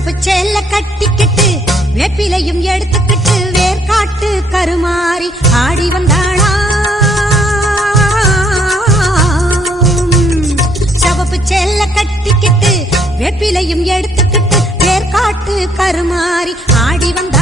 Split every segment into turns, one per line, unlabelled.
சிவப்பு செல்ல கட்டிக்கிட்டு வெப்பிலையும் எடுத்துக்கிட்டு வேர்காட்டு கருமாறி ஆடி வந்தாளா சிவப்பு செல்ல கட்டிக்கிட்டு வெப்பிலையும் எடுத்துக்கிட்டு வேர்காட்டு கருமாறி ஆடி வந்தாள்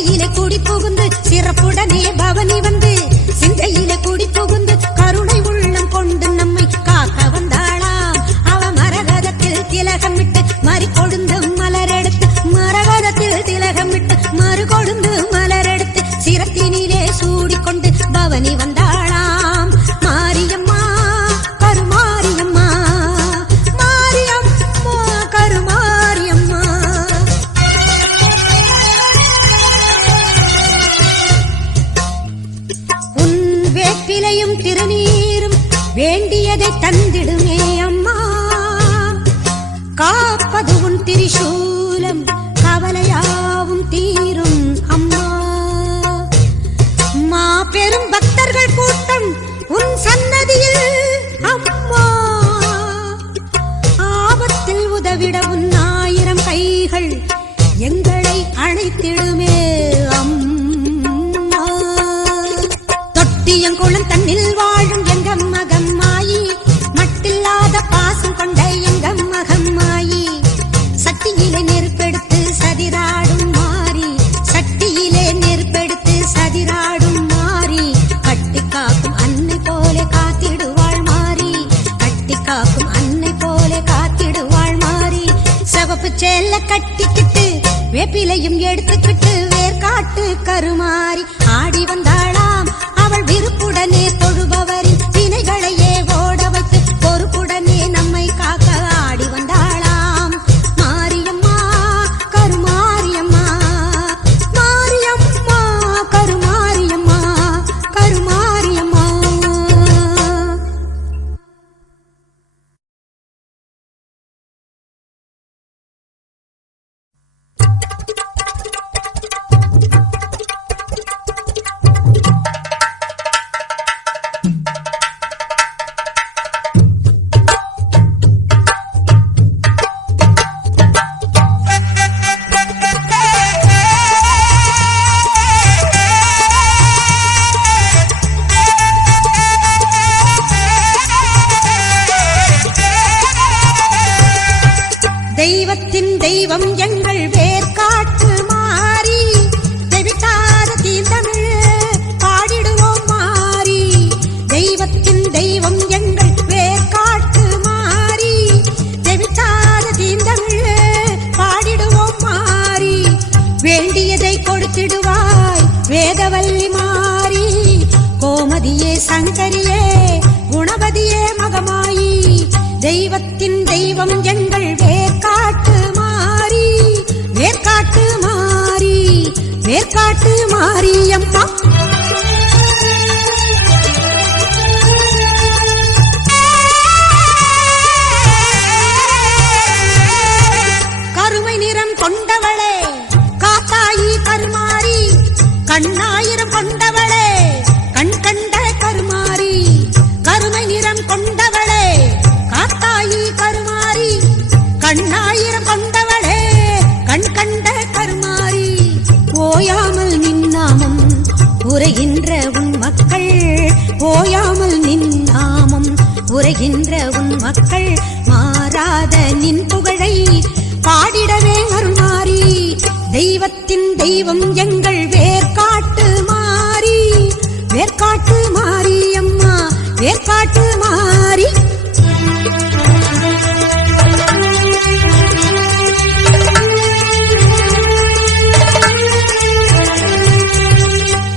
அறையிலே குடி புகுந்து சிறப்புடனே பவனி தெய்வம் எங்கள் வேர்காட்டு மாறி வேர்காட்டு மாறி வேர்காட்டு மாரியம்மா தெய்வத்தின் தெய்வம் எங்கள் வேர்காட்டு மாறி. வேர்காட்டு மாறி அம்மா. வேர்காட்டு மாறி.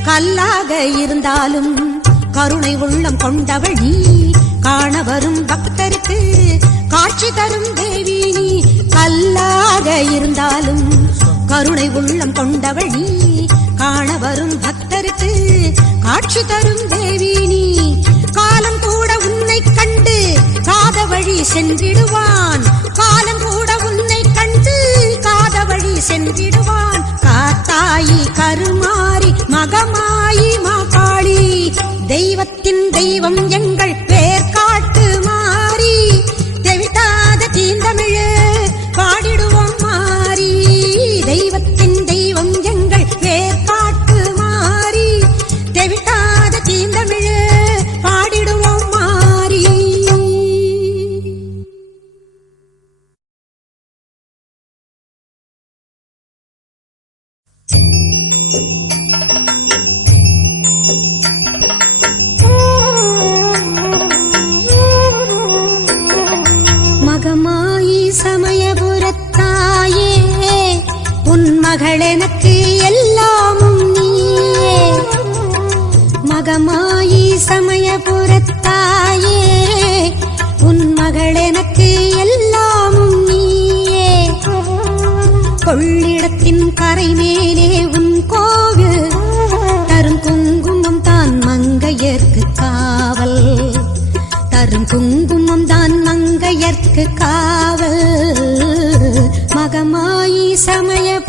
கல்லாக இருந்தாலும் கருணை உள்ளம் கொண்டவள் நீ. காண வரும் பக்தருக்கு காட்சி தரும் தேவி நீ. கல்லாக இருந்தாலும் கருணை உள்ளம் கொண்டவள் நீ. காண வரும் பக்தருக்கு காட்சி தரும் தேவி நீ. காலம் கூட உன்னை கண்டு காத வழி சென்றிடுவான். காலம் கூட உன்னை கண்டு காத வழி சென்றிடுவான். காத்தாயி கருமாறி மகமாயி மாகாளி. தெய்வத்தின் தெய்வம் எங்கள் கரை மேலே உன் கோவில். தரும் குங்குமம் தான் மங்கையர்க்கு காவல். தரும் குங்குமம் தான் மங்கையர்க்கு காவல். மகமாயி சமயபுரத்தாயே